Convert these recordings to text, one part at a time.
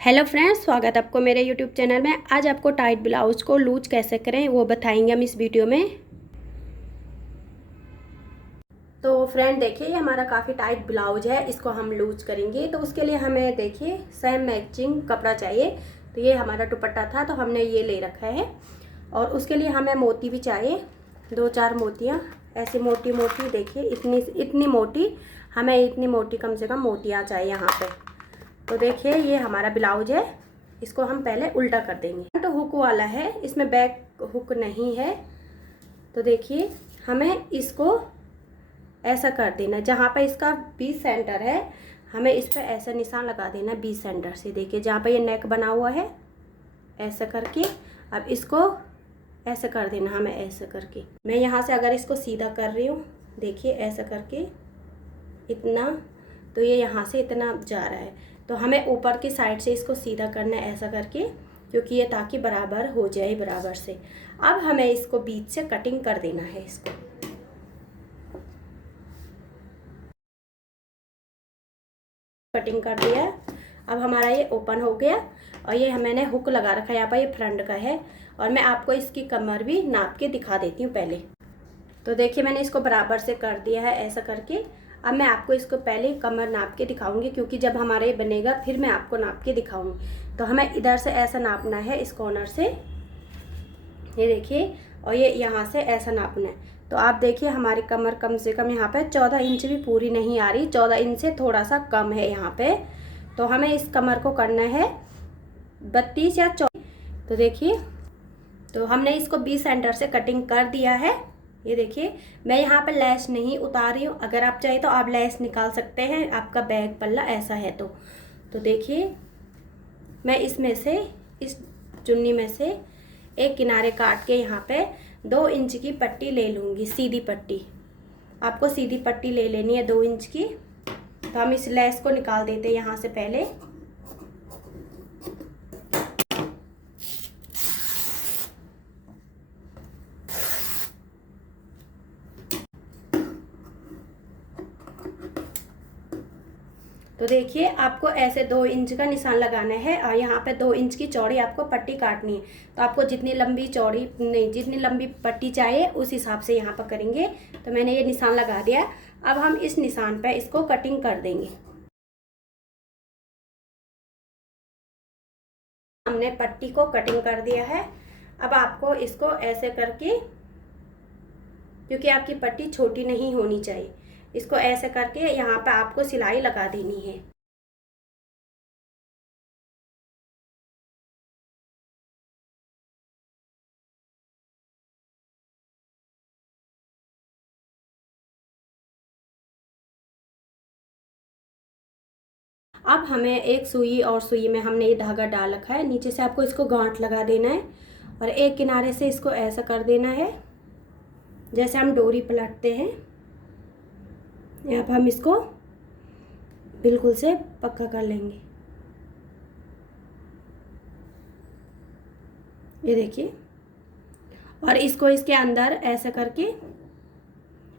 Hello friends, स्वागत है आपको मेरे यूट्यूब चैनल में। आज आपको टाइट ब्लाउज को लूज कैसे करें वो बताएंगे हम इस वीडियो में। तो फ्रेंड देखिए, ये हमारा काफ़ी टाइट ब्लाउज है, इसको हम लूज करेंगे। तो उसके लिए हमें देखिए सेम मैचिंग कपड़ा चाहिए। तो ये हमारा दुपट्टा था तो हमने ये ले रखा है। और उसके लिए हमें मोती भी चाहिए, 2-4 मोतियाँ ऐसी मोटी मोटी। देखिए इतनी मोटी, हमें इतनी मोटी कम से कम मोतियाँ चाहिए यहाँ पे। तो देखिए ये हमारा ब्लाउज है, इसको हम पहले उल्टा कर देंगे। फ्रंट हुक वाला है, इसमें बैक हुक नहीं है। तो देखिए हमें इसको ऐसा कर देना, जहाँ पे इसका बी सेंटर है हमें इस पर ऐसा निशान लगा देना बी सेंटर से। देखिए जहाँ पे ये नेक बना हुआ है ऐसा करके, अब इसको ऐसा कर देना हमें ऐसा करके। मैं यहाँ से अगर इसको सीधा कर रही हूँ, देखिए ऐसा करके इतना, तो ये यहाँ से इतना जा रहा है। तो हमें ऊपर की साइड से इसको सीधा करना है ऐसा करके, क्योंकि ये ताकि बराबर हो जाए बराबर से। अब हमें इसको बीच से कटिंग कर देना है। इसको कटिंग कर दिया है। अब हमारा ये ओपन हो गया और ये मैंने हुक लगा रखा है यहाँ पर, ये फ्रंट का है। और मैं आपको इसकी कमर भी नाप के दिखा देती हूँ पहले। तो देखिए मैंने इसको बराबर से कर दिया है ऐसा करके। अब मैं आपको इसको पहले कमर नाप के दिखाऊंगी, क्योंकि जब हमारा ये बनेगा फिर मैं आपको नाप के दिखाऊंगी। तो हमें इधर से ऐसा नापना है, इस कॉर्नर से, ये देखिए, और ये यहाँ से ऐसा नापना है। तो आप देखिए हमारी कमर कम से कम यहाँ पे 14 इंच भी पूरी नहीं आ रही, 14 इंच से थोड़ा सा कम है यहाँ पे। तो हमें इस कमर को करना है 32 या 24। तो देखिए, तो हमने इसको 20 सेंटर से कटिंग कर दिया है। ये देखिए मैं यहाँ पर लेस नहीं उतार रही हूँ, अगर आप चाहे तो आप लेस निकाल सकते हैं, आपका बैग पल्ला ऐसा है तो देखिए मैं इसमें से, इस चुन्नी में से एक किनारे काट के यहाँ पे 2 इंच की पट्टी ले लूँगी, सीधी पट्टी। आपको सीधी पट्टी ले लेनी है 2 इंच की। तो हम इस लेस को निकाल देते हैं यहाँ से पहले। तो देखिए आपको ऐसे 2 इंच का निशान लगाना है और यहाँ पे 2 इंच की चौड़ी आपको पट्टी काटनी है। तो आपको जितनी लंबी चौड़ी नहीं, जितनी लंबी पट्टी चाहिए उस हिसाब से यहाँ पर करेंगे। तो मैंने ये निशान लगा दिया। अब हम इस निशान पे इसको कटिंग कर देंगे। हमने पट्टी को कटिंग कर दिया है। अब आपको इसको ऐसे करके, क्योंकि आपकी पट्टी छोटी नहीं होनी चाहिए, इसको ऐसे करके यहाँ पे आपको सिलाई लगा देनी है। अब हमें एक सुई और सुई में हमने ये धागा डाल रखा है, नीचे से आपको इसको गांठ लगा देना है और एक किनारे से इसको ऐसा कर देना है जैसे हम डोरी पलटते हैं। यहाँ पर हम इसको बिल्कुल से पक्का कर लेंगे। ये देखिए, और इसको इसके अंदर ऐसा करके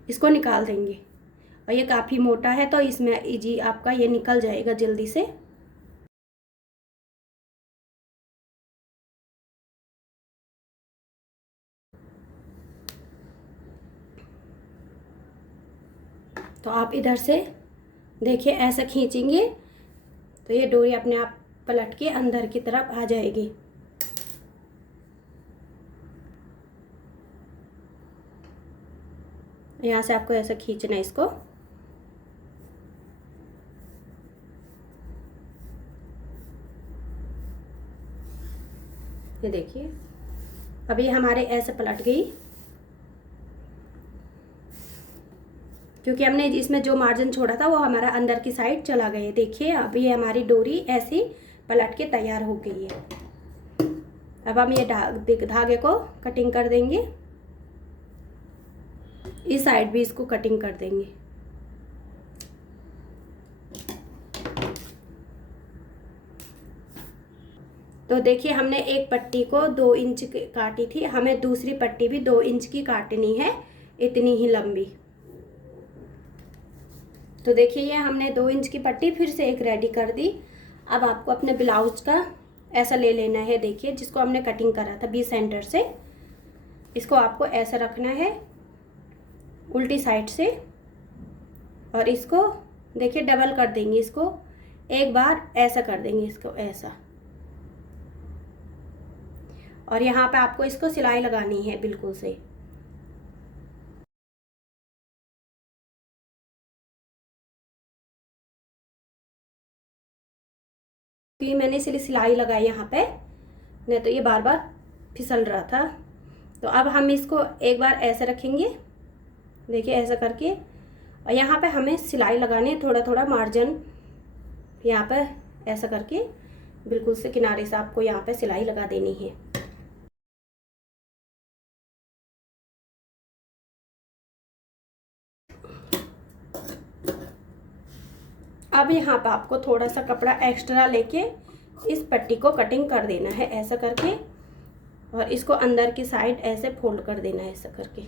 इसको निकाल देंगे। और ये काफ़ी मोटा है तो इसमें इजी आपका ये निकल जाएगा जल्दी से। तो आप इधर से देखिए ऐसा खींचेंगे तो ये डोरी अपने आप पलट के अंदर की तरफ आ जाएगी। यहाँ से आपको ऐसा खींचना है इसको। ये देखिए अभी हमारे ऐसे पलट गई, क्योंकि हमने इसमें जो मार्जिन छोड़ा था वो हमारा अंदर की साइड चला गया। देखिए अभी हमारी डोरी ऐसी पलट के तैयार हो गई है। अब हम ये धागे को कटिंग कर देंगे, इस साइड भी इसको कटिंग कर देंगे। तो देखिए हमने एक पट्टी को 2 इंच काटी थी, हमें दूसरी पट्टी भी 2 इंच की काटनी है, इतनी ही लंबी। तो देखिए ये हमने 2 इंच की पट्टी फिर से एक रेडी कर दी। अब आपको अपने ब्लाउज का ऐसा ले लेना है, देखिए जिसको हमने कटिंग करा था बी सेंटर से, इसको आपको ऐसा रखना है उल्टी साइड से, और इसको देखिए डबल कर देंगे, इसको एक बार ऐसा कर देंगे, इसको ऐसा, और यहाँ पे आपको इसको सिलाई लगानी है बिल्कुल से। तो मैंने इसलिए सिलाई लगाई यहाँ पे, नहीं तो ये बार बार फिसल रहा था। तो अब हम इसको एक बार ऐसे रखेंगे, देखिए ऐसा करके, और यहाँ पे हमें सिलाई लगानी है, थोड़ा थोड़ा मार्जिन यहाँ पे ऐसा करके बिल्कुल से किनारे से आपको यहाँ पे सिलाई लगा देनी है। अब यहाँ पे आपको थोड़ा सा कपड़ा एक्स्ट्रा लेके इस पट्टी को कटिंग कर देना है ऐसा करके, और इसको अंदर की साइड ऐसे फोल्ड कर देना है ऐसा करके।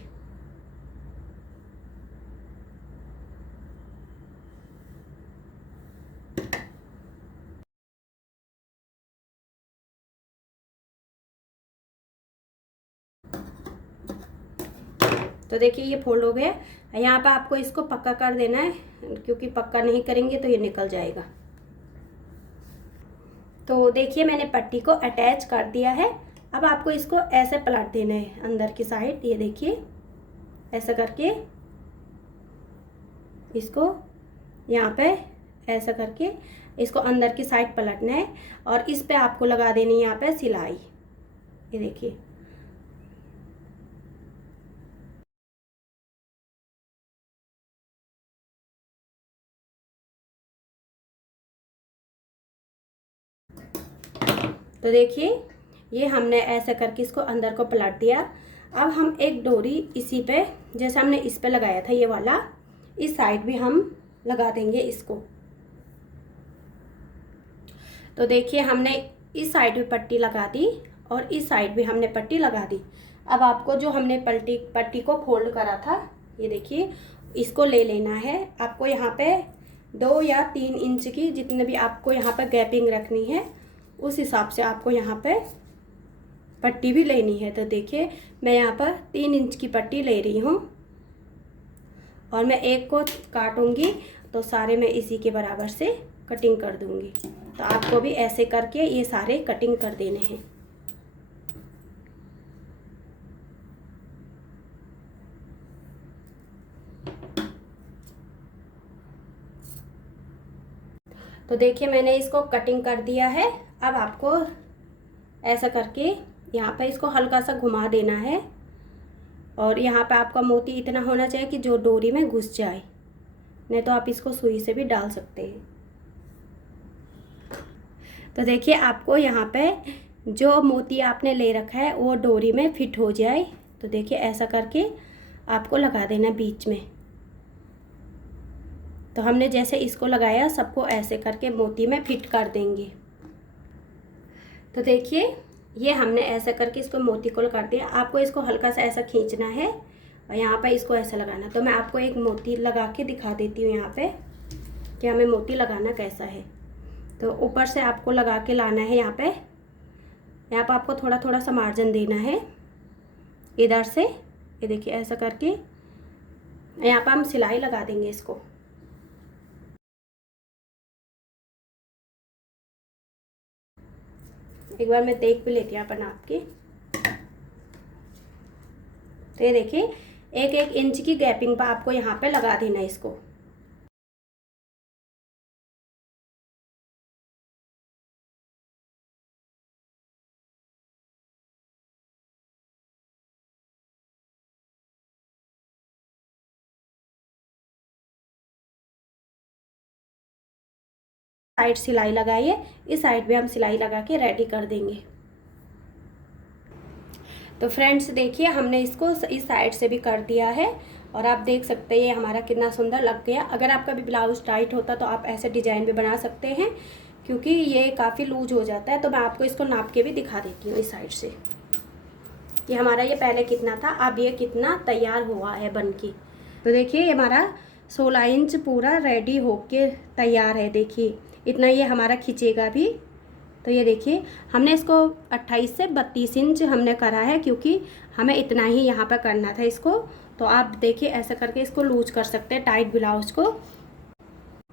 तो देखिए ये फोल्ड हो गया। यहाँ पे आपको इसको पक्का कर देना है, क्योंकि पक्का नहीं करेंगे तो ये निकल जाएगा। तो देखिए मैंने पट्टी को अटैच कर दिया है। अब आपको इसको ऐसे पलट देना है अंदर की साइड, ये देखिए ऐसा करके इसको यहाँ पे ऐसा करके इसको अंदर की साइड पलटना है, और इस पे आपको लगा देनी है यहाँ पे सिलाई, ये देखिए। तो देखिए ये हमने ऐसा करके इसको अंदर को पलट दिया। अब हम एक डोरी इसी पे, जैसे हमने इस पे लगाया था ये वाला, इस साइड भी हम लगा देंगे इसको। तो देखिए हमने इस साइड भी पट्टी लगा दी और इस साइड भी हमने पट्टी लगा दी। अब आपको जो हमने पट्टी को फोल्ड करा था, ये देखिए इसको ले लेना है। आपको यहाँ पे 2 या 3 इंच की, जितने भी आपको यहाँ पे गैपिंग रखनी है उस हिसाब से आपको यहाँ पे पट्टी भी लेनी है। तो देखिए मैं यहाँ पर 3 इंच की पट्टी ले रही हूँ, और मैं एक को काटूंगी तो सारे मैं इसी के बराबर से कटिंग कर दूंगी। तो आपको भी ऐसे करके ये सारे कटिंग कर देने हैं। तो देखिए मैंने इसको कटिंग कर दिया है। अब आपको ऐसा करके यहाँ पे इसको हल्का सा घुमा देना है, और यहाँ पे आपका मोती इतना होना चाहिए कि जो डोरी में घुस जाए, नहीं तो आप इसको सुई से भी डाल सकते हैं। तो देखिए आपको यहाँ पे जो मोती आपने ले रखा है वो डोरी में फिट हो जाए। तो देखिए ऐसा करके आपको लगा देना बीच में। तो हमने जैसे इसको लगाया सबको ऐसे करके मोती में फिट कर देंगे। तो देखिए ये हमने ऐसा करके इसको मोती को कर दिया। आपको इसको हल्का सा ऐसा खींचना है और यहाँ पे इसको ऐसा लगाना। तो मैं आपको एक मोती लगा के दिखा देती हूँ यहाँ पे कि हमें मोती लगाना कैसा है। तो ऊपर से आपको लगा के लाना है यहाँ पे आपको थोड़ा थोड़ा सा मार्जिन देना है इधर से। ये देखिए ऐसा करके यहाँ पे हम सिलाई लगा देंगे इसको। एक बार मैं देख भी लेती हूँ बना के। तो ये देखिए 1-1 इंच की गैपिंग पर आपको यहाँ पे लगा देना है इसको। साइड सिलाई लगाइए, इस साइड भी हम सिलाई लगा के रेडी कर देंगे। तो फ्रेंड्स देखिए हमने इसको इस साइड से भी कर दिया है, और आप देख सकते हैं ये हमारा कितना सुंदर लग गया। अगर आपका भी ब्लाउज टाइट होता तो आप ऐसे डिजाइन भी बना सकते हैं, क्योंकि ये काफ़ी लूज हो जाता है। तो मैं आपको इसको नाप के भी दिखा देती हूँ इस साइड से कि हमारा ये पहले कितना था, अब ये कितना तैयार हुआ है बन के। तो देखिए ये हमारा 16 इंच पूरा रेडी होके तैयार है। देखिए इतना ये हमारा खींचेगा भी। तो ये देखिए हमने इसको 28 से 32 इंच हमने करा है, क्योंकि हमें इतना ही यहाँ पर करना था इसको। तो आप देखिए ऐसा करके इसको लूज कर सकते हैं टाइट ब्लाउज को।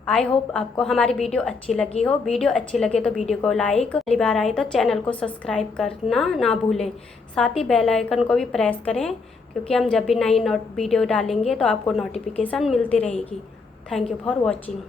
आई होप आपको हमारी वीडियो अच्छी लगी हो। वीडियो अच्छी लगे तो वीडियो को लाइक, पहली बार आए तो चैनल को सब्सक्राइब करना ना भूलें। साथ ही बेल आइकन को भी प्रेस करें, क्योंकि हम जब भी नई वीडियो डालेंगे तो आपको नोटिफिकेशन मिलती रहेगी। Thank you for watching.